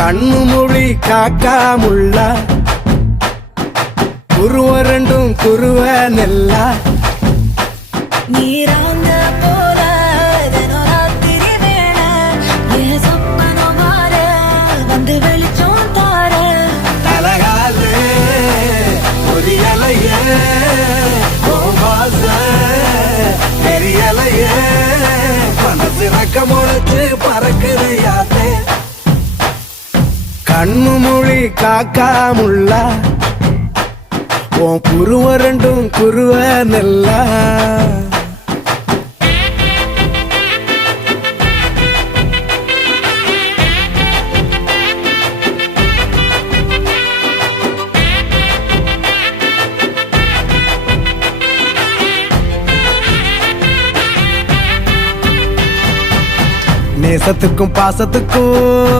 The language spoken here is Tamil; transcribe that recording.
கண்ணு மொழி காக்காமுள்ள குருவ ரெண்டும் குருவ நெல்லா நீராங்க போல தினராத்திரி வேளை என் சொப்பனம் மாற வந்து வெளிச்சம் தார தலகாலே பொரியலையே தெரியலையே மனசு ரக்க முளைச்சு பறக்குது யாத்தே கண்ணு மொழி காக்காமுள்ள உன் குருவ ரெண்டும் குருவ நெல்லா நேசத்துக்கும் பாசத்துக்கும்